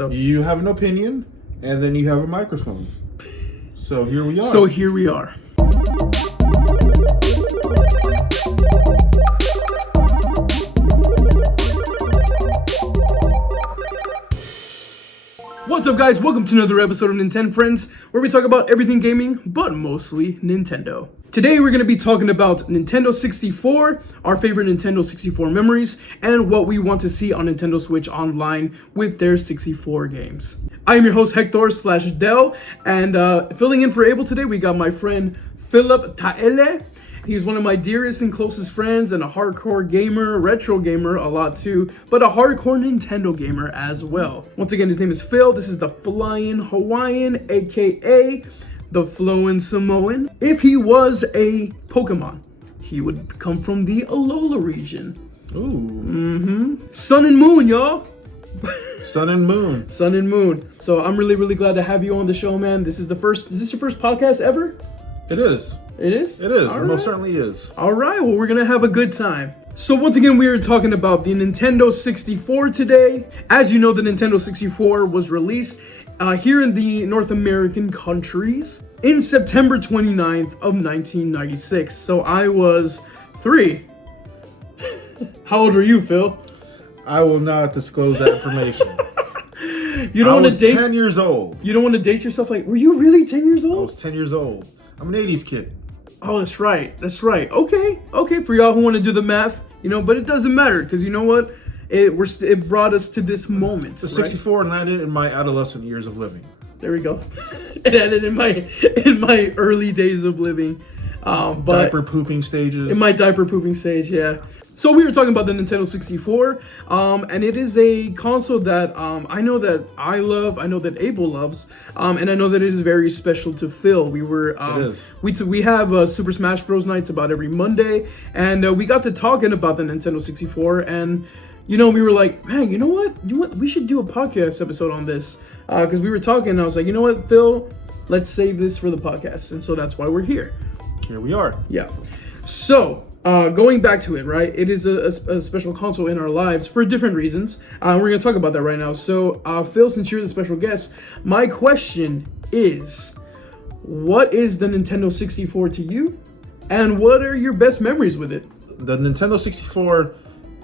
So you have an opinion, and then you have a microphone. So here we are. What's up, guys? Welcome to another episode of Nintendo Friends, where we talk about everything gaming, but mostly Nintendo. Today, we're going to be talking about Nintendo 64, our favorite Nintendo 64 memories, and what we want to see on Nintendo Switch Online with their 64 games. I am your host, HECTHOR/Del, and filling in for Abel today, we got my friend Philip Taele. He's one of my dearest and closest friends and a hardcore gamer, retro gamer a lot too, but a hardcore Nintendo gamer as well. Once again, his name is Phil. This is the Flyin Hawaiin, aka the FLOWIN Samoan. If he was a Pokemon, he would come from the Alola region. Ooh. Sun and Moon, y'all. Sun and Moon. Sun and Moon. So I'm really glad to have you on the show, man. Is this your first podcast ever? It is. It is? It is. All It most certainly is. All right, well, we're going to have a good time. So once again, we are talking about the Nintendo 64 today. As you know, the Nintendo 64 was released here in the North American countries in September 29th of 1996. So I was 3. How old are you, Phil? I will not disclose that information. You don't want to date 10 years old. You don't want to date yourself? Like, were you really 10 years old? I was 10 years old. I'm an 80s kid. Oh, that's right. Okay. For y'all who want to do the math, but it doesn't matter because you know what? It brought us to this moment. The 64 landed in my adolescent years of living. There we go. It ended in my early days of living. But diaper pooping stages. In my diaper pooping stage, yeah. So we were talking about the Nintendo 64, and it is a console that I know that I love, I know that Abel loves, and I know that it is very special to Phil. We were it is. We have Super Smash Bros. Nights about every Monday, and we got to talking about the Nintendo 64, and we were like, man, you know what? We should do a podcast episode on this, because we were talking, and I was like, you know what, Phil, let's save this for the podcast, and so that's why we're here. Here we are. Yeah. So. Going back to it, right? It is a special console in our lives for different reasons. We're going to talk about that right now. So, Phil, since you're the special guest, my question is, what is the Nintendo 64 to you? And what are your best memories with it? The Nintendo 64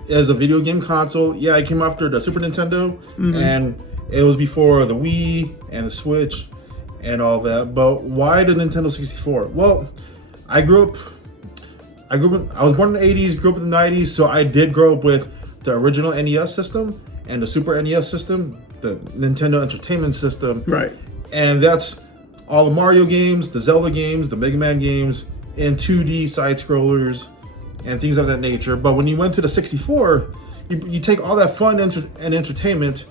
is a video game console. Yeah, it came after the Super Nintendo, and it was before the Wii and the Switch and all that. But why the Nintendo 64? Well, I was born in the 80s, grew up in the 90s, so I did grow up with the original NES system and the Super NES system, the Nintendo Entertainment System. Right. And that's all the Mario games, the Zelda games, the Mega Man games, and 2D side-scrollers and things of that nature. But when you went to the 64, you take all that fun and entertainment,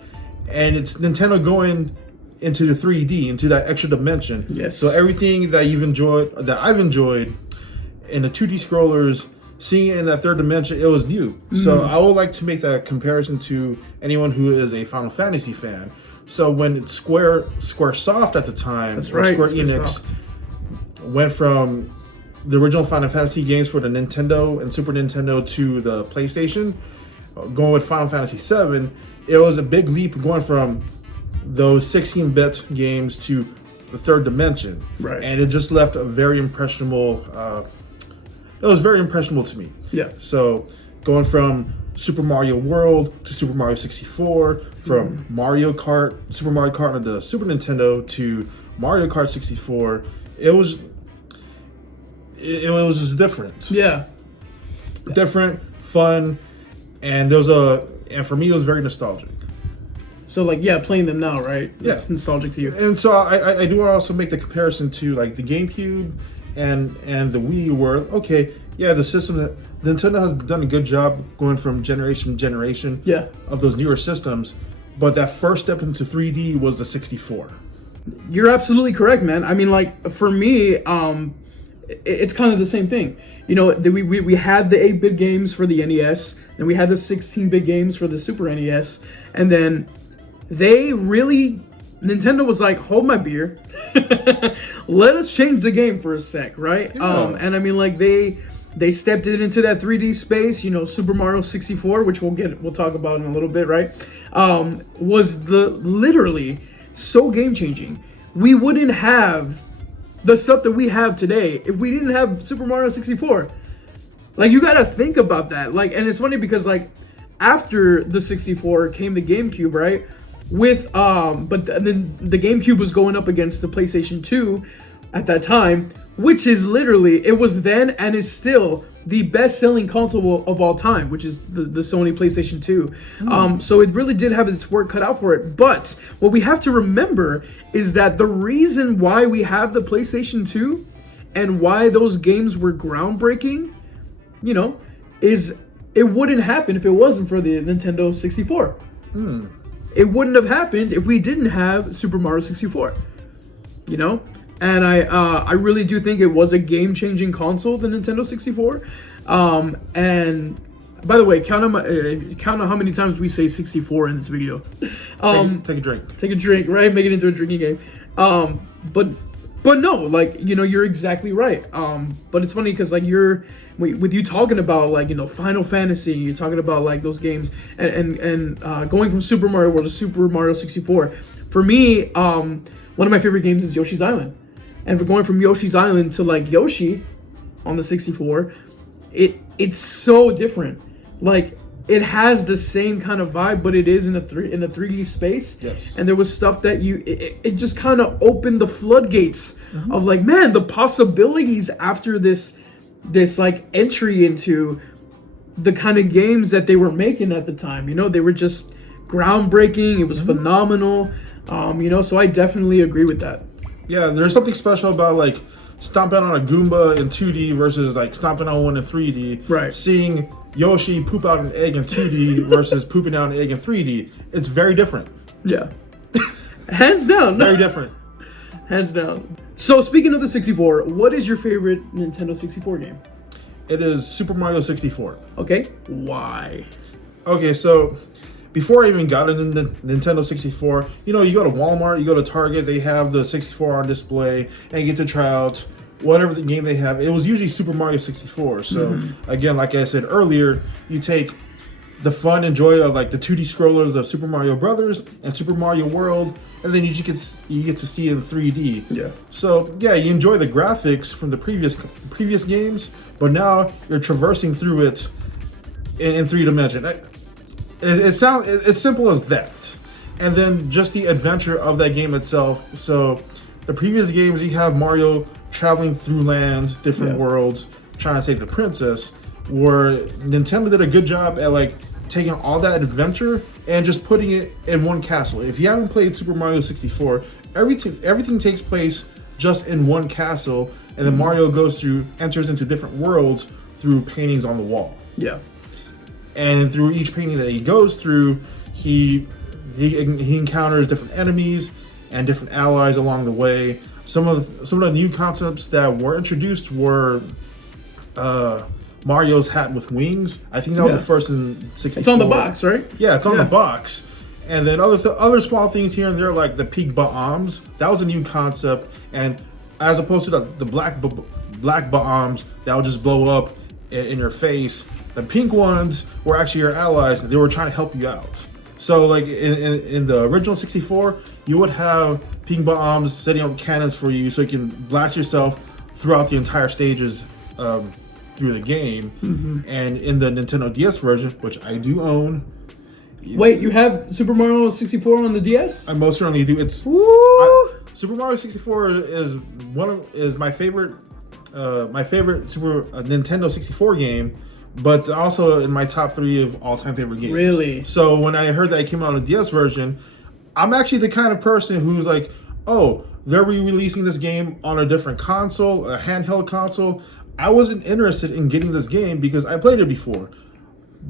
and it's Nintendo going into the 3D, into that extra dimension. Yes. So everything that I've enjoyed, in the 2D scrollers, seeing it in that third dimension, it was new. So I would like to make that comparison to anyone who is a Final Fantasy fan. So when Squaresoft at the time, Square Enix, went from the original Final Fantasy games for the Nintendo and Super Nintendo to the PlayStation, going with Final Fantasy VII, it was a big leap going from those 16-bit games to the third dimension. Right. And it just left a very impressionable... it was very impressionable to me. Yeah. So going from Super Mario World to Super Mario 64, from Mario Kart, Super Mario Kart on the Super Nintendo to Mario Kart 64, it was just different. Yeah. Different, fun, and for me it was very nostalgic. So playing them now, right? That's nostalgic to you. And so I do want to also make the comparison to like the GameCube and the Wii, where the system that Nintendo has done a good job going from generation to generation of those newer systems, but that first step into 3D was the 64. You're absolutely correct, man. I mean, for me, it's kind of the same thing. We had the 8-bit games for the NES, and we had the 16-bit games for the Super NES, and then Nintendo was like, hold my beer. Let us change the game for a sec, right? Yeah. And I mean, They stepped it into that 3D space. Super Mario 64, which we'll talk about in a little bit, right? Was literally so game changing. We wouldn't have the stuff that we have today if we didn't have Super Mario 64. Like, you gotta think about that. Like, and it's funny because like after the 64 came the GameCube, right? But then the GameCube was going up against the PlayStation 2 at that time, which is literally, it was then and is still the best-selling console of all time, which is the Sony PlayStation 2. So it really did have its work cut out for it. But what we have to remember is that the reason why we have the PlayStation 2 and why those games were groundbreaking, is it wouldn't happen if it wasn't for the Nintendo 64. It wouldn't have happened if we didn't have Super Mario 64. And I really do think it was a game-changing console, the Nintendo 64. And by the way, count on how many times we say 64 in this video. Take a drink. Take a drink, right? Make it into a drinking game. But no, like, you're exactly right. But it's funny because like with you talking about like, Final Fantasy, you're talking about like those games and going from Super Mario World to Super Mario 64. For me, one of my favorite games is Yoshi's Island. And for going from Yoshi's Island to like Yoshi on the 64, it's so different. Like, it has the same kind of vibe, but it is in a 3D space. Yes. And there was stuff that it just kind of opened the floodgates of like, man, the possibilities after this like entry into the kind of games that they were making at the time. They were just groundbreaking. It was phenomenal. So I definitely agree with that. Yeah, there's something special about like stomping on a Goomba in 2D versus like stomping on one in 3D. Right. Seeing Yoshi poop out an egg in 2D versus pooping out an egg in 3D. It's very different. Yeah. Hands down. Very different. Hands down. So speaking of the 64, what is your favorite Nintendo 64 game? It is Super Mario 64. Okay. Why? Okay, so before I even got into the Nintendo 64, you go to Walmart, you go to Target, they have the 64 on display, and you get to try out whatever the game they have. It was usually Super Mario 64. So again, like I said earlier, you take the fun and joy of like the 2D scrollers of Super Mario Brothers and Super Mario World, and then you get to see it in 3D. Yeah. So yeah, you enjoy the graphics from the previous games, but now you're traversing through it in 3 dimension. It's simple as that. And then just the adventure of that game itself. So the previous games, you have Mario traveling through lands, different worlds, trying to save the princess, where Nintendo did a good job at like taking all that adventure and just putting it in one castle. If you haven't played Super Mario 64, everything takes place just in one castle, and then Mario enters into different worlds through paintings on the wall. Yeah. And through each painting that he goes through, he encounters different enemies and different allies along the way. Some of the new concepts that were introduced were Mario's hat with wings. I think that was the first in 64. It's on the box, right? Yeah, it's on the box. And then other small things here and there, like the pink bombs. That was a new concept, and as opposed to the black bombs that would just blow up in your face. The pink ones were actually your allies. They were trying to help you out. So like in the original 64, you would have pink bombs setting up cannons for you so you can blast yourself throughout the entire stages through the game. And in the Nintendo DS version, which I do own. Wait, you have Super Mario 64 on the DS? I most certainly do. It's Super Mario 64 is my favorite Super Nintendo 64 game. But it's also in my top 3 of all-time favorite games. Really? So when I heard that it came out on the DS version, I'm actually the kind of person who's like, oh, they're re-releasing this game on a different console, a handheld console. I wasn't interested in getting this game because I played it before.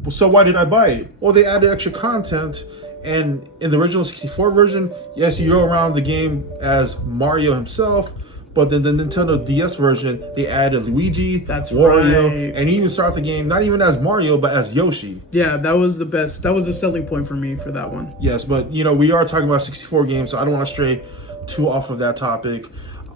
So why did I buy it? Well, they added extra content. And in the original 64 version, yes, you go around the game as Mario himself. But then the Nintendo DS version, they added Luigi, Wario, and you even start the game not even as Mario, but as Yoshi. Yeah, that was the best. That was the selling point for me for that one. Yes, but we are talking about 64 games, so I don't want to stray too off of that topic.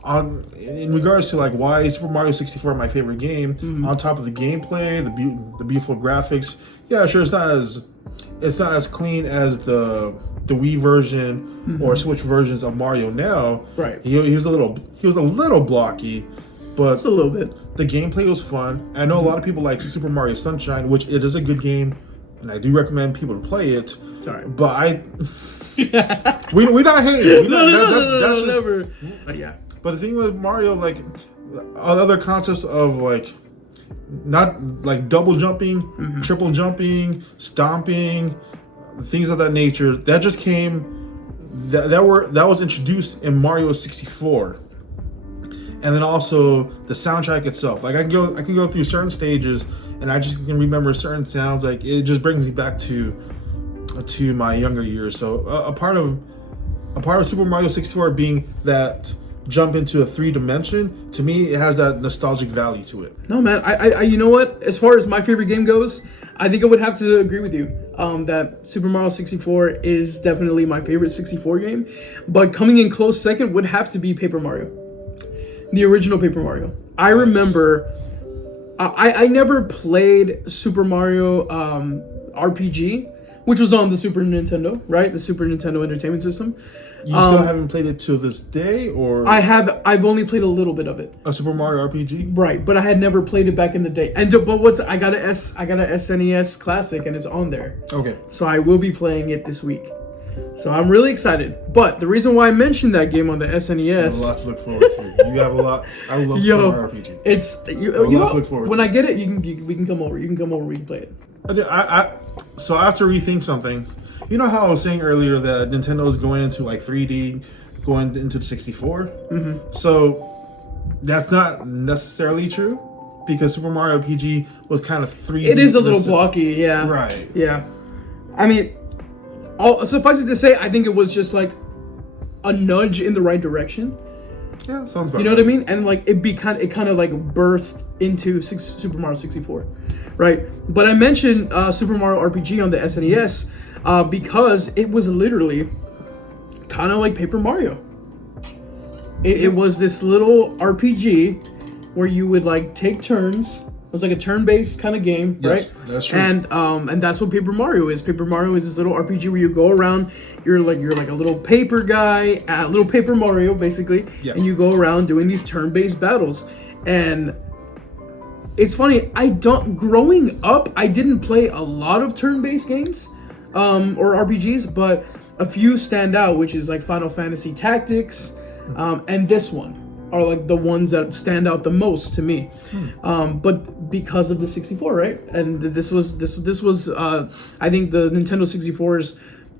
in regards to like why Super Mario 64 my favorite game, on top of the gameplay, the beautiful graphics. Yeah, sure, it's not as clean as the Wii version or Switch versions of Mario now. Right. He was a little blocky, but just a little bit. The gameplay was fun. I know a lot of people like Super Mario Sunshine, which it is a good game, and I do recommend people to play it. Sorry, but we're not hating. No, never. But yeah. But the thing with Mario, like other concepts of like not like double jumping, triple jumping, stomping, things of that nature, that just came that was introduced in Mario 64. And then also the soundtrack itself. Like I can go through certain stages and I just can remember certain sounds. Like it just brings me back to my younger years. So a part of Super Mario 64 being that jump into a 3-dimension, to me it has that nostalgic value to it. No man, I you know what? As far as my favorite game goes, I think I would have to agree with you. That Super Mario 64 is definitely my favorite 64 game. But coming in close second would have to be Paper Mario. The original Paper Mario. I remember I never played Super Mario RPG, which was on the Super Nintendo, right? The Super Nintendo Entertainment System. You still haven't played it to this day, or I've only played a little bit of it. A Super Mario RPG, right? But I had never played it back in the day. And but I got a SNES Classic, and it's on there. Okay. So I will be playing it this week. So I'm really excited. But the reason why I mentioned that game on the SNES, you have a lot to look forward to. You have a lot. I love Super Mario RPG. It's you know, to look forward when to. I get it, we can come over. You can come over. We can play it. So I have to rethink something. You know how I was saying earlier that Nintendo is going into like 3D, going into the 64? Mm-hmm. So that's not necessarily true because Super Mario RPG was kind of 3D. It is a little blocky, yeah. Right. Yeah. I mean, suffice it to say, I think it was just like a nudge in the right direction. Yeah, sounds about You know what I mean? And like it kind of like birthed into Super Mario 64, right? But I mentioned Super Mario RPG on the SNES because it was literally kind of like Paper Mario. It was this little RPG where you would like take turns. It was like a turn-based kind of game, yes, right? That's true. And that's what Paper Mario is. Paper Mario is this little RPG where you go around. You're like a little paper guy, little Paper Mario basically, and you go around doing these turn-based battles. And it's funny. Growing up, I didn't play a lot of turn-based games or RPGs, but a few stand out, which is like Final Fantasy Tactics, and this one are like the ones that stand out the most to me. But because of the 64, right? And this was I think the Nintendo 64 is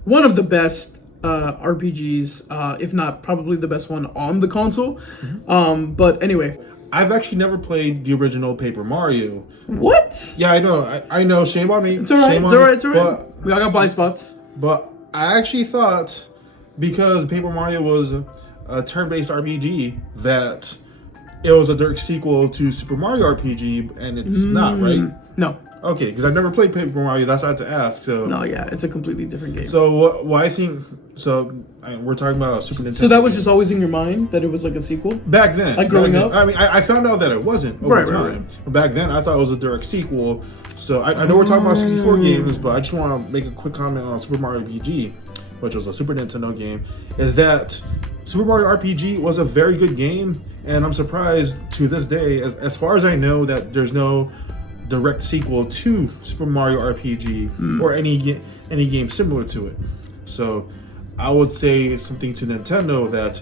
one of the best RPGs, if not probably the best one on the console. But anyway, I've actually never played the original Paper Mario. What? Yeah, I know. I know. Shame on me. It's alright. It's alright. But we all got blind spots. But I actually thought because Paper Mario was a turn-based RPG that it was a direct sequel to Super Mario RPG, and it's not, right? No. Okay, because I've never played Paper Mario. That's what I had to ask. So no, yeah, it's a completely different game. So what I think. So we're talking about a Super Nintendo. So that was just always in your mind that it was like a sequel back then, like growing up. I mean, I found out that it wasn't over time. Right. But back then, I thought it was a direct sequel. So I know we're talking about 64 games, but I just want to make a quick comment on Super Mario RPG, which was a Super Nintendo game. Is that Super Mario RPG was a very good game, and I'm surprised to this day, as far as I know, that there's no direct sequel to Super Mario RPG or any game similar to it. So I would say something to Nintendo that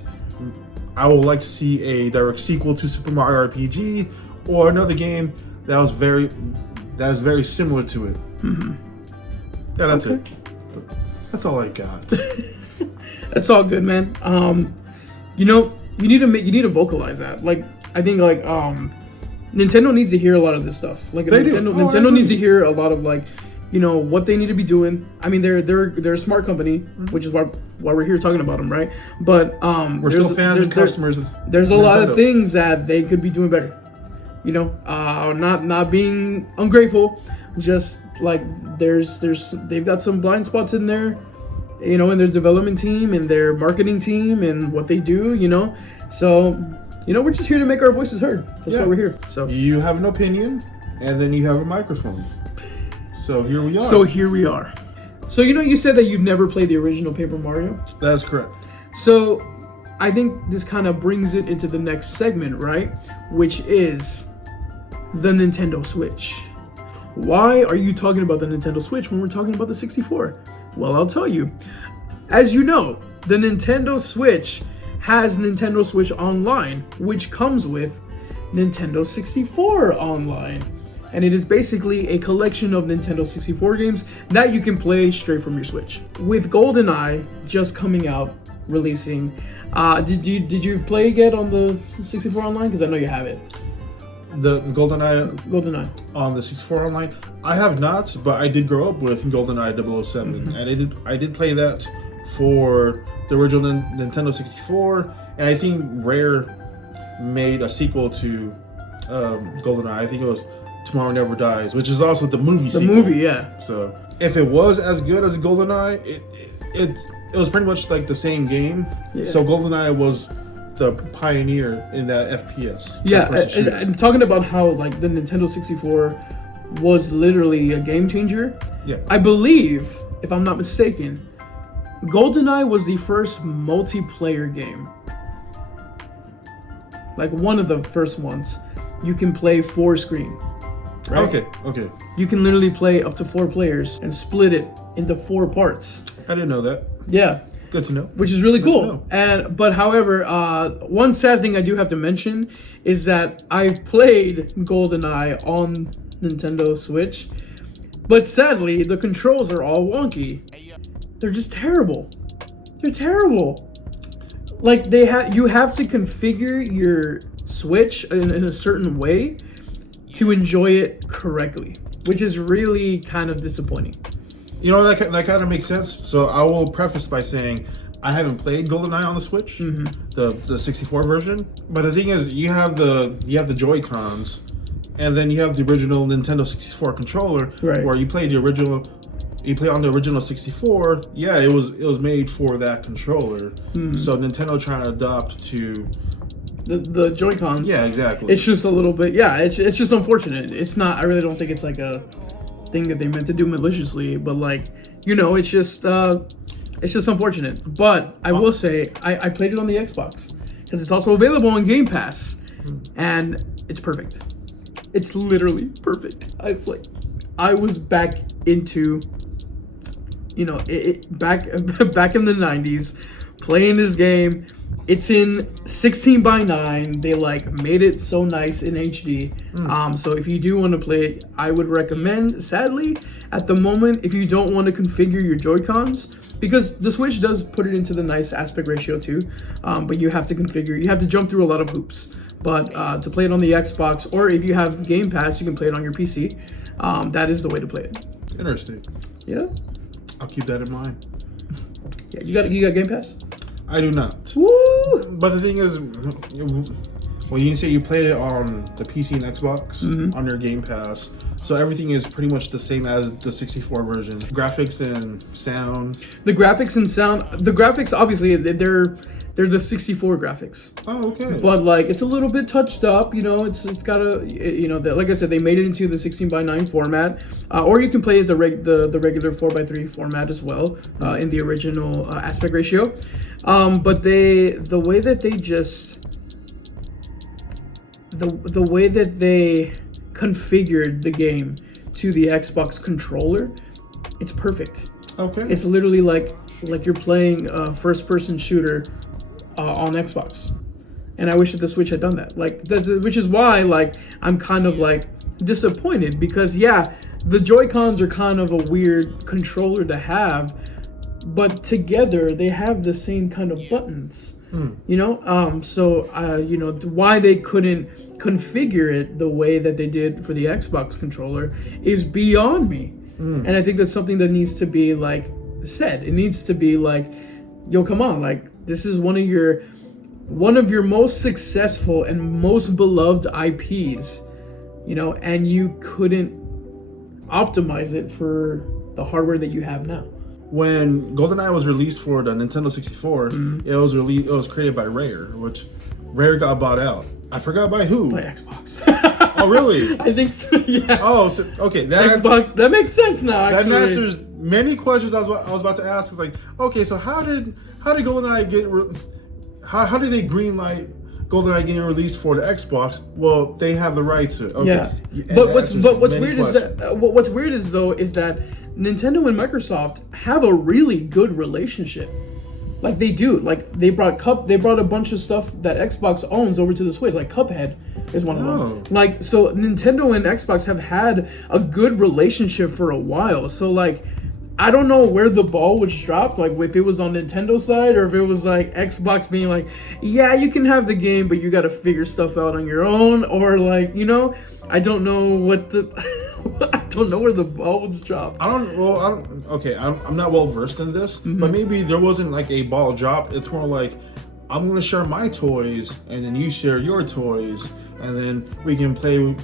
I would like to see a direct sequel to Super Mario RPG or another game that is very similar to it. Yeah, that's it. That's all I got. That's all good, man. You know, you need to vocalize that. Like, I think like Nintendo needs to hear a lot of this stuff. Like Nintendo needs to hear a lot of like, you know, what they need to be doing. I mean, they're a smart company, which is why we're here talking about them, right? But we're still fans and customers. There's a lot of things that they could be doing better. You know, not being ungrateful, just like they've got some blind spots in there, you know, in their development team and their marketing team and what they do, you know. So we're just here to make our voices heard. That's why we're here. So you have an opinion, and then you have a microphone. So here we are. So you said that you've never played the original Paper Mario. That's correct. So I think this kind of brings it into the next segment, right? Which is the Nintendo Switch. Why are you talking about the Nintendo Switch when we're talking about the 64? Well, I'll tell you. As you know, the Nintendo Switch has Nintendo Switch Online, which comes with Nintendo 64 Online. And it is basically a collection of Nintendo 64 games that you can play straight from your Switch. With GoldenEye just coming out, releasing, did you play it on the 64 Online? Because I know you have it. The GoldenEye on the 64 Online, I have not, but I did grow up with GoldenEye 007, and I did play that for the original Nintendo 64, and I think Rare made a sequel to GoldenEye. I think it was Tomorrow Never Dies, which is also the movie sequel. The movie, yeah. So if it was as good as GoldenEye, it was pretty much like the same game. Yeah. So GoldenEye was the pioneer in that FPS. Yeah, and talking about how like the Nintendo 64 was literally a game changer. Yeah. I believe, if I'm not mistaken, GoldenEye was the first multiplayer game. Like one of the first ones. You can play 4-screen. Right? Okay. You can literally play up to 4 players and split it into 4 parts. I didn't know that. Yeah. Good to know. Which is really cool. But however, one sad thing I do have to mention is that I've played GoldenEye on Nintendo Switch, but sadly the controls are all wonky. They're just terrible. They're terrible. Like you have to configure your Switch in a certain way to enjoy it correctly, which is really kind of disappointing. You know, that kind of makes sense. So I will preface by saying I haven't played GoldenEye on the Switch, the 64 version. But the thing is, you have the Joy-Cons, and then you have the original Nintendo 64 controller, right, where you play on the original 64. Yeah, it was made for that controller. So Nintendo trying to adopt to the Joy-Cons. Yeah, exactly. It's just a little bit. Yeah, it's just unfortunate. It's not. I really don't think it's like a thing that they meant to do maliciously, but like, it's just unfortunate. But I will say I played it on the Xbox because it's also available on Game Pass, and it's perfect. It's literally perfect. It's like I was back into back in the 90s playing this game. It's in 16:9. They made it so nice in HD. So if you do want to play it, I would recommend. Sadly, at the moment, if you don't want to configure your Joy-Cons, because the Switch does put it into the nice aspect ratio too, but you have to jump through a lot of hoops. But to play it on the Xbox, or if you have Game Pass, you can play it on your PC. That is the way to play it. Interesting. Yeah. I'll keep that in mind. Yeah, you got Game Pass? I do not. Woo! But the thing is, well, you can say you played it on the PC and Xbox on your Game Pass, so everything is pretty much the same as the 64 version. Graphics and sound. The graphics obviously they're the 64 graphics. Oh, okay. But it's a little bit touched up. It's got a like I said, they made it into the 16:9 format, or you can play it the regular 4:3 format as well in the original aspect ratio. But the way that they just the way that they configured the game to the Xbox controller, it's perfect. Okay. It's literally like you're playing a first-person shooter on Xbox, and I wish that the Switch had done that. Which is why I'm kind of disappointed, because the Joy-Cons are kind of a weird controller to have, but together they have the same kind of buttons. Why they couldn't configure it the way that they did for the Xbox controller is beyond me. And I think that's something that needs to be said. It needs to be yo, come on, this is one of your most successful and most beloved IPs, and you couldn't optimize it for the hardware that you have now. When GoldenEye was released for the Nintendo 64, it was created by Rare, which Rare got bought out. I forgot by who. By Xbox. Oh, really? I think so. Yeah. Oh, so okay. Xbox. That makes sense now. Actually, that answers many questions I was about to ask. It's like, okay, so how did GoldenEye get? How did they greenlight GoldenEye getting released for the Xbox? Well, they have the rights to it. Okay. Yeah. But what's weird is that what's weird is that Nintendo and Microsoft have a really good relationship. Like they do. Like they brought a bunch of stuff that Xbox owns over to the Switch. Like Cuphead is one of them. Like, so Nintendo and Xbox have had a good relationship for a while. So like, I don't know where the ball was dropped. Like if it was on Nintendo's side or if it was like Xbox being like, yeah, you can have the game, but you got to figure stuff out on your own. Or like, I don't know I don't know where the ball was dropped. I'm not well versed in this, but maybe there wasn't like a ball drop. It's more like, I'm going to share my toys and then you share your toys and then we can play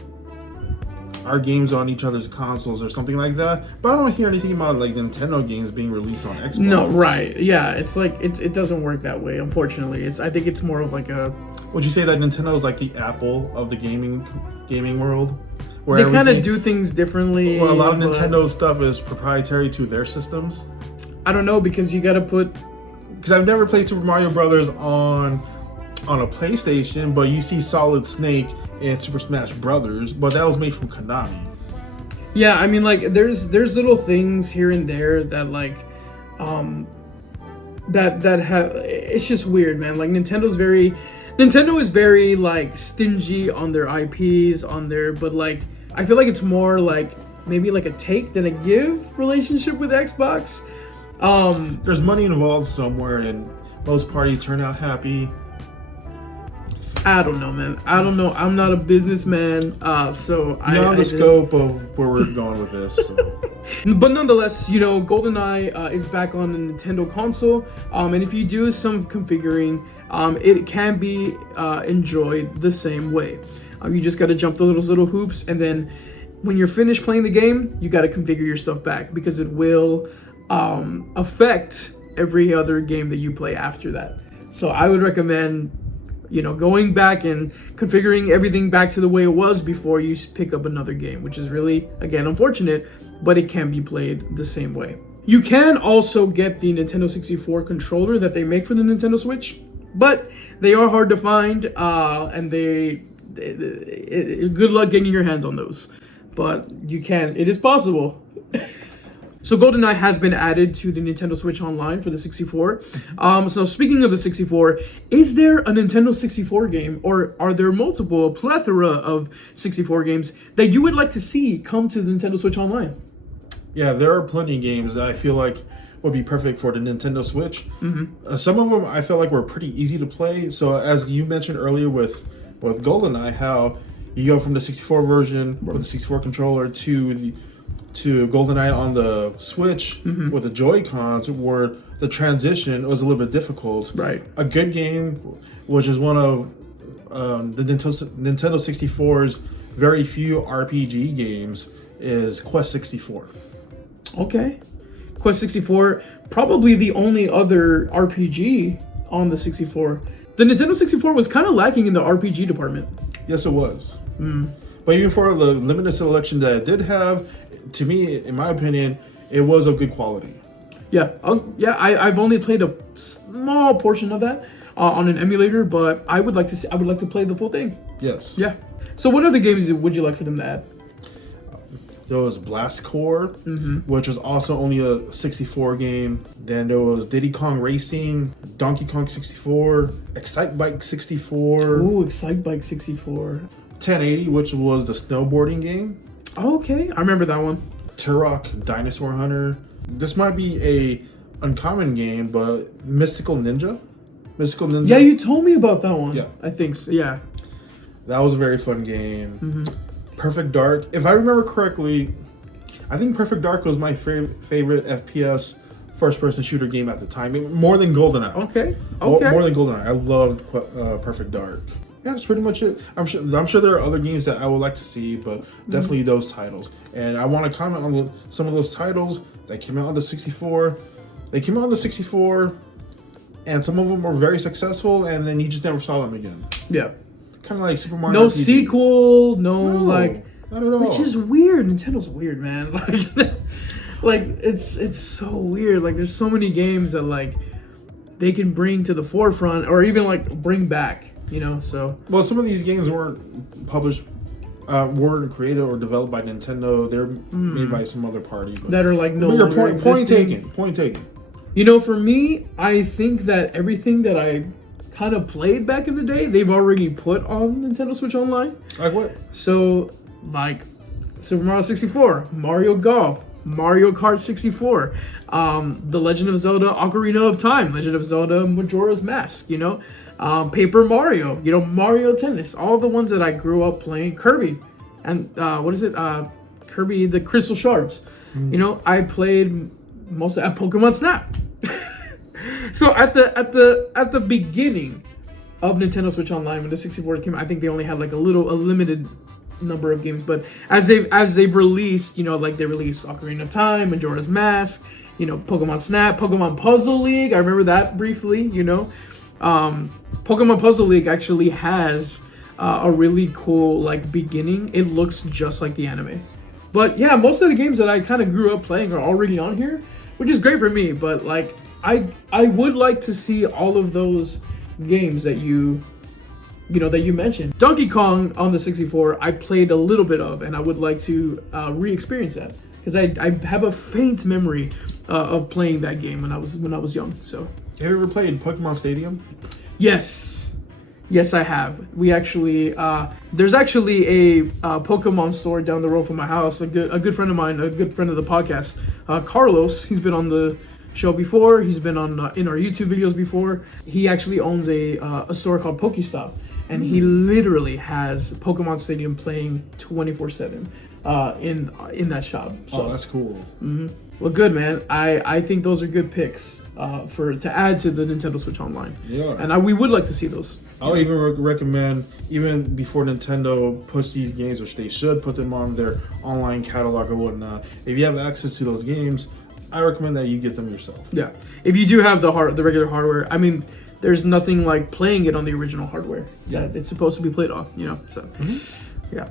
our games on each other's consoles or something like that. But I don't hear anything about like Nintendo games being released on Xbox. No, right. Yeah, it's like it doesn't work that way, unfortunately. I think it's more of like a... Would you say that Nintendo is like the Apple of the gaming world? Where they kind of do things differently. Well, a lot of Nintendo stuff is proprietary to their systems. I don't know, because you got to put... Because I've never played Super Mario Brothers on a PlayStation, but you see Solid Snake in Super Smash Brothers, but that was made from Konami. Yeah, I mean, like there's little things here and there that like that have, it's just weird, man. Like Nintendo is very like stingy on their IPs, but like I feel like it's more like maybe like a take than a give relationship with Xbox. There's money involved somewhere and most parties turn out happy. I don't know, man. I don't know. I'm not a businessman, so beyond the scope of where we're going with this. So. But nonetheless, GoldenEye is back on the Nintendo console, and if you do some configuring, it can be enjoyed the same way. You just got to jump those little hoops, and then when you're finished playing the game, you got to configure your stuff back because it will affect every other game that you play after that. So I would recommend going back and configuring everything back to the way it was before you pick up another game, which is really, again, unfortunate, but it can be played the same way. You can also get the Nintendo 64 controller that they make for the Nintendo Switch, but they are hard to find, and good luck getting your hands on those. But it is possible. So GoldenEye has been added to the Nintendo Switch Online for the 64. So speaking of the 64, is there a Nintendo 64 game, or are there a plethora of 64 games that you would like to see come to the Nintendo Switch Online? Yeah, there are plenty of games that I feel like would be perfect for the Nintendo Switch. Some of them I feel like were pretty easy to play. So as you mentioned earlier with GoldenEye, how you go from the 64 version with the 64 controller to GoldenEye on the Switch with the Joy-Cons, where the transition was a little bit difficult. Right. A good game, which is one of the Nintendo 64's very few RPG games, is Quest 64. Okay. Quest 64, probably the only other RPG on the 64. The Nintendo 64 was kind of lacking in the RPG department. Yes, it was. But even for the limited selection that it did have, to me, in my opinion, it was of good quality. Yeah, I've only played a small portion of that on an emulator, but I would like to play the full thing. Yes. Yeah. So what other games would you like for them to add? There was Blast Corps, which was also only a 64 game. Then there was Diddy Kong Racing, Donkey Kong 64, Excite Bike 64. Ooh, Excite Bike 64. 1080, which was the snowboarding game. Oh, okay, I remember that one. Turok Dinosaur Hunter. This might be a uncommon game, but Mystical Ninja. Yeah, you told me about that one. Yeah. I think so, yeah. That was a very fun game. Perfect Dark. If I remember correctly, I think Perfect Dark was my favorite FPS first-person shooter game at the time. More than GoldenEye. Okay. More than GoldenEye. I loved Perfect Dark. Yeah, that's pretty much it. I'm sure there are other games that I would like to see, but definitely those titles. And I want to comment on some of those titles that came out on the 64. They came out on the 64 and some of them were very successful, and then you just never saw them again. Yeah. Kind of like Super Mario. No RPG. Sequel, no, Not at all. which is weird. Nintendo's weird, man. Like it's so weird. Like there's so many games that like they can bring to the forefront or even like bring back, so. Well, some of these games weren't published, weren't created or developed by Nintendo. They're made by some other party. But that are like no longer longer point existing. Point taken. For me, I think that everything that I kind of played back in the day, they've already put on Nintendo Switch Online. Like what? So, like Super Mario 64, Mario Golf, Mario Kart 64, The Legend of Zelda Ocarina of Time, Legend of Zelda Majora's Mask, Paper Mario, Mario Tennis, all the ones that I grew up playing, Kirby, and Kirby the Crystal Shards. I played most of Pokemon Snap. So at the beginning of Nintendo Switch Online, when the 64 came, I think they only had like a limited number of games. But as they've released, like they released Ocarina of Time, Majora's Mask, Pokemon Snap, Pokemon Puzzle League. I remember that briefly. Pokemon Puzzle League actually has a really cool like beginning. It looks just like the anime. But yeah, most of the games that I kind of grew up playing are already on here, which is great for me. But like I would like to see all of those games that you mentioned. Donkey Kong on the 64, I played a little bit of, and I would like to re-experience that because I have a faint memory of playing that game when I was young. So, have you ever played Pokemon Stadium? Yes, I have. We actually there's actually a Pokemon store down the road from my house. A good friend of mine, a good friend of the podcast, Carlos. He's been on the show before. He's been on in our YouTube videos before. He actually owns a store called Pokestop, and he literally has Pokemon Stadium playing 24/7 in that shop. So, that's cool. Mm-hmm. Well, good, man. I think those are good picks to add to the Nintendo Switch Online. Yeah. And we would like to see those. I'll even recommend, even before Nintendo puts these games, which they should put them on their online catalog or whatnot. If you have access to those games, I recommend that you get them yourself. Yeah, if you do have the regular hardware, I mean, there's nothing like playing it on the original hardware that it's supposed to be played on, So, yeah.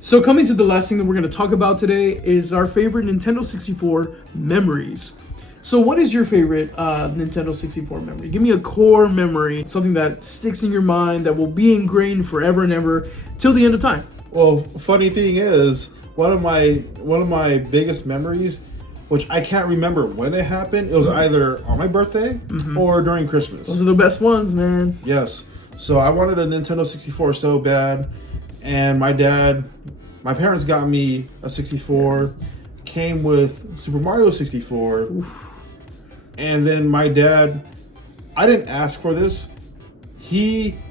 So coming to the last thing that we're going to talk about today is our favorite Nintendo 64 memories. So what is your favorite Nintendo 64 memory? Give me a core memory, something that sticks in your mind that will be ingrained forever and ever till the end of time. Well, funny thing is, one of my biggest memories, which I can't remember when it happened, it was either on my birthday or during Christmas. Those are the best ones, man. Yes. So I wanted a Nintendo 64 so bad, and my parents got me a 64, came with Super Mario 64. Oof. And then my dad, I didn't ask for this.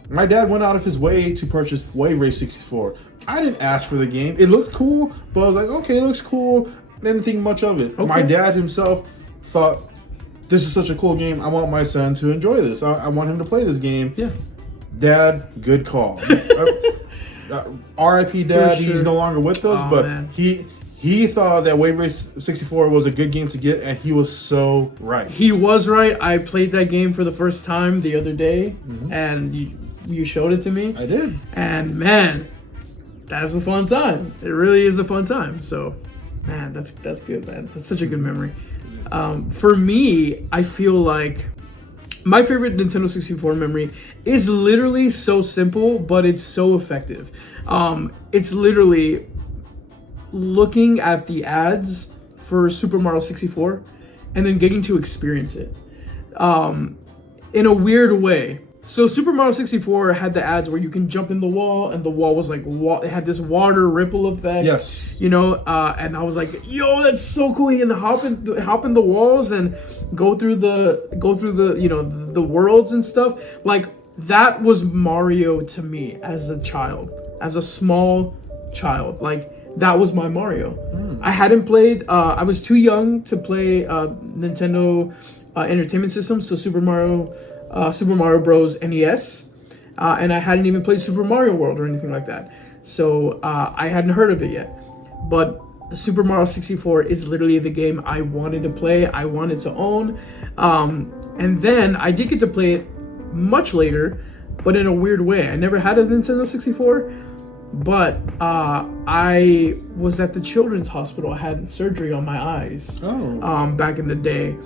My dad went out of his way to purchase Wave Race 64. I didn't ask for the game. It looked cool, but I was like, okay, it looks cool. Didn't think much of it. Okay. My dad himself thought, this is such a cool game. I want my son to enjoy this. I want him to play this game. Yeah. Dad, good call. R.I.P. Dad. Sure. He's no longer with us, but man. He thought that Wave Race 64 was a good game to get, and he was so right. He was right. I played that game for the first time the other day, and you showed it to me. I did. And man, that's a fun time. It really is a fun time. So, man, that's good, man. That's such a good memory. For me, I feel like my favorite Nintendo 64 memory is literally so simple, but it's so effective. It's literally looking at the ads for Super Mario 64 and then getting to experience it in a weird way. So Super Mario 64 had the ads where you can jump in the wall, and the wall was like it had this water ripple effect. Yes. And I was like, yo, that's so cool. You can hop in the walls and go through the the worlds and stuff. Like, that was Mario to me as a child, as a small child. Like, that was my Mario. I hadn't played. I was too young to play Nintendo Entertainment System, so Super Mario Bros. NES, and I hadn't even played Super Mario World or anything like that. So I hadn't heard of it yet. But Super Mario 64 is literally the game I wanted to play, I wanted to own. And then I did get to play it much later, but in a weird way. I never had a Nintendo 64, but I was at the children's hospital. I had surgery on my eyes back in the day.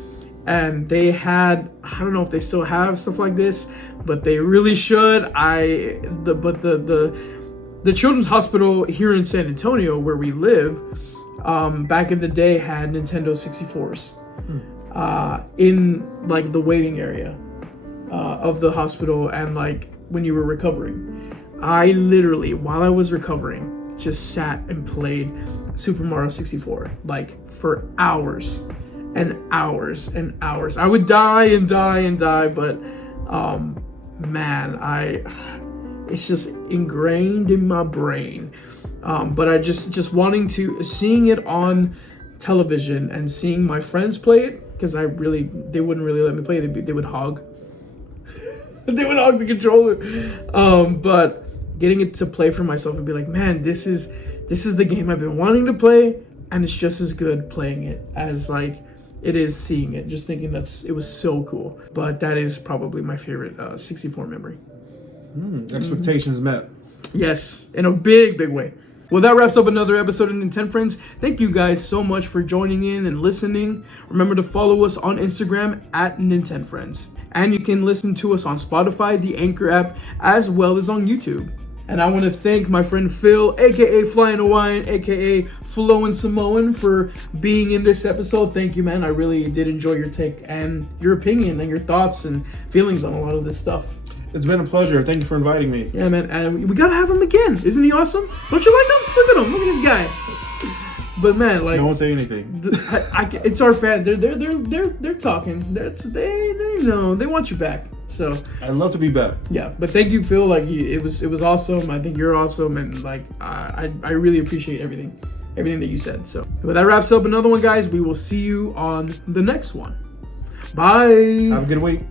And they had, I don't know if they still have stuff like this, but they really should. The children's hospital here in San Antonio, where we live, back in the day had Nintendo 64s in like the waiting area of the hospital, and like when you were recovering. I literally, while I was recovering, just sat and played Super Mario 64 like for hours and hours and hours. I would die and die and die, but man, it's just ingrained in my brain. But I just wanting to, seeing it on television and seeing my friends play it, because they wouldn't really let me play it. They would hog. They would hog the controller. But getting it to play for myself and be like, man, this is the game I've been wanting to play, and it's just as good playing it as like it is seeing it. Just thinking it was so cool. But that is probably my favorite 64 memory. Expectations met. Yes, in a big, big way. Well, that wraps up another episode of Nintendo Friends. Thank you guys so much for joining in and listening. Remember to follow us on Instagram at Nintendo Friends. And you can listen to us on Spotify, the Anchor app, as well as on YouTube. And I want to thank my friend Phil, aka Flyin Hawaiin, aka FLOWIN Samoan, for being in this episode. Thank you, man. I really did enjoy your take and your opinion and your thoughts and feelings on a lot of this stuff. It's been a pleasure. Thank you for inviting me. Yeah, man. And we gotta have him again. Isn't he awesome? Don't you like him? Look at him. Look at this guy. But man, like, don't say anything. It's our fan. They're talking. They know. They want you back. So I'd love to be back. Yeah, but thank you, Phil. Like, it was awesome. I think you're awesome, and like I really appreciate everything that you said. So, but that wraps up another one, guys. We will see you on the next one. Bye. Have a good week.